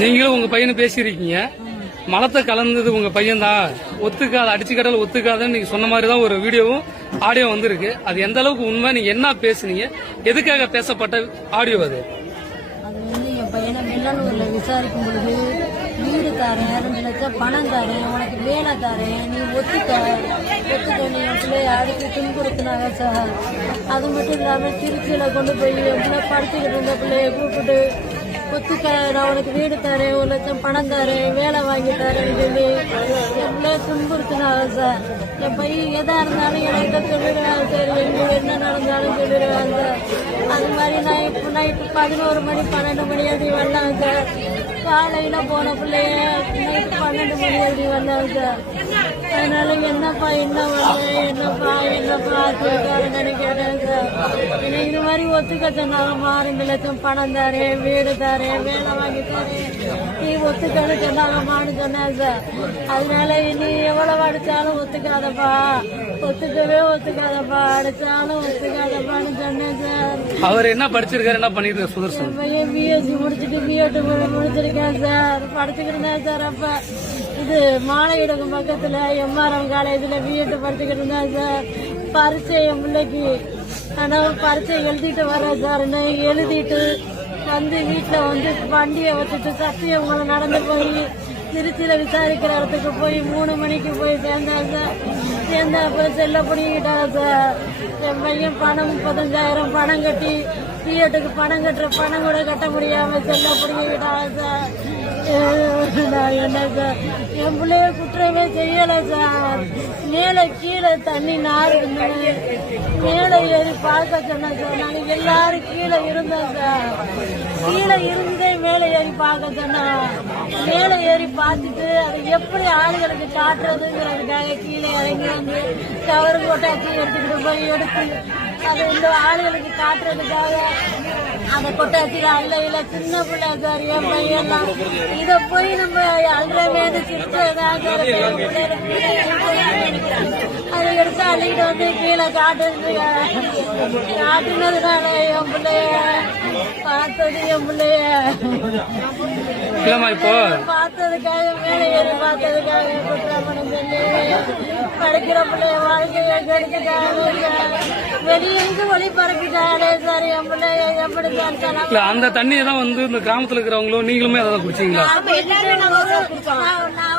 நீங்களும் உங்க பையனை பேசியிருக்கீங்க, மலத்தை கலந்தது உங்க பையன் தான், ஒத்துக்காத அடிச்சு கடல் ஒத்துக்காதன்னு நீங்க சொன்ன மாதிரி தான் ஒரு வீடியோவும் ஆடியோ வந்திருக்கு. அது எந்த அளவுக்கு உண்மை, நீங்க என்ன பேசுனீங்க, எதுக்காக பேசப்பட்ட ஆடியோ அது? அது வந்து என் பையனை வெள்ளலூர்ல விசாரிக்கும் பொழுது வீடு தாரேன், 2 லட்சம் பணம் தாரேன், உனக்கு வேலை தாரேன், நீ ஒத்துக்க நீ என் பிள்ளைய அடித்து துன்புறுத்தினாங்க சார். அது மட்டும் இல்லாமல் திருச்சியில் கொண்டு போய் என் பிள்ளை படிச்சுக்கிட்டு இருந்த பிள்ளைய கூப்பிட்டு ஒத்துக்க, நான் உனக்கு வீடு தரேன், 1 லட்சம் பணம் தரேன், வேலை வாங்கி தரேன்னு சொல்லி என் பிள்ளைய துன்புறுத்தினாங்க சார். என் பையன் எதா இருந்தாலும் எனக்கு சொல்லிடுவாங்க சார், எங்க என்ன நடந்தாலும் சொல்லிடுவாங்க சார். அது மாதிரி நைட்டு 11 மணி 12 மணி அப்படி வந்தாங்க சார். காலையில போன பிள்ளைய நைட்டு 12 மணி அப்படி வந்தாங்க சார். அதனால என்னப்பா என்ன என்னப்பா கேட்காருன்னு கேட்டேன் சார். என்ன இது மாதிரி ஒத்துக்க சொன்னாங்கம்மா, 2 லட்சம் பணம் தாரேன், வீடு தாரேன், வேலை வாங்கி தரேன், நீ ஒத்துக்கன்னு சொன்னாங்கம்மான்னு சொன்னேன் சார். அதனால இனி எவ்வளவு அடிச்சாலும் ஒத்துக்காதப்பா, ஒத்துக்காதப்பா, அடிச்சாலும் ஒத்துக்காதப்பான்னு சொன்னேன் சார். அவர் என்ன படிச்சிருக்காரு, என்ன பண்ணிருக்காரு சுதர்சன்? பையன் பிஎஸ்சி முடிச்சுட்டு பிஎட் முடிச்சிருக்கேன் சார், படிச்சுக்கிட்டு சார். அப்ப இது மாலையிடக்கும் பக்கத்துல எம்ஆர்எம் காலேஜ்ல பிஎட் படிச்சுக்கிட்டு இருந்தேன் சார். பரீட்சை என் பிள்ளைக்கு, ஆனால் பரீட்சை எழுதிட்டு வரேன் சார். எழுதிட்டு வந்து வீட்டில் வந்து வண்டியை வச்சுட்டு சத்தியமங்கலை நடந்து போய் திருச்சியில விசாரிக்கிற இடத்துக்கு போய் 3 மணிக்கு போய் சேர்ந்தேன் சார். சேர்ந்த அப்புறம் செல்ல பிடிக்கிட்டாங்க சார். என் பையன் பணம் 35,000 பணம் கட்டி பிஎட்டுக்கு பணம் கட்டுற பணம் கூட கட்ட முடியாம செல்ல பிடிக்கிட்டாங்க சார். என்ன சார், என் பிள்ளைய குற்றமே செய்யல சார். மேல கீழே தண்ணி நார் இருந்தது, மேலே ஏறி பார்க்க சொன்னேன் சார். நாங்க எல்லாரும் கீழே இருந்தோம் சார். கீழே இருந்ததே மேலே ஏறி பார்க்க சொன்னோம். மேலே ஏறி பார்த்துட்டு அது எப்படி ஆளுகளுக்கு காட்டுறதுங்கிறதுக்காக கீழே இறங்கி வந்து கவர் கொட்டாச்சி எடுத்துக்கிட்டு போய் எடுத்து அதை இந்த ஆளுகளுக்கு காட்டுறதுக்காக அதை கொட்டாச்சி அல்ல சின்ன பிள்ளை சார். என் பையன்லாம் இதை போய் நம்ம அல்றமேது சிரிச்சதான் சார். அதை எடுத்து அள்ளிக்கிட்டு வந்து கீழே காட்டுனதுனால என் பிள்ளைய பார்த்தது, என் பிள்ளைய பார்த்ததுக்காக மேலே ஏறி பார்த்ததுக்காக குற்றாமணம் சொல்லி படிக்கிற பிள்ளைய வாழ்க்கையை கெடுத்துட்டாங்க. வெளியிருந்து ஒளி பரப்பிட்டாலே சார். என் பிள்ளைய எப்படி சார் அந்த தண்ணியை தான் வந்து இந்த கிராமத்துல இருக்கிறவங்களும் நீங்களுமே அதை குடிச்சீங்களா? நான்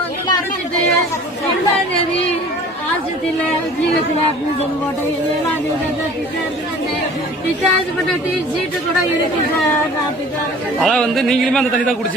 வந்து குடிச்சிட்டு 2ஆம் தேதி ஆஸ்பத்திரியில ஜீவத்தில் அட்மிஷன் போட்டேன். 7ஆம் தேதி டிஸ்சார்ஜ் பண்ண சீட்டு கூட இருக்கு சார். நான் அதான் வந்து நீங்களுமே அந்த தண்ணி தான் குடிச்சீங்க.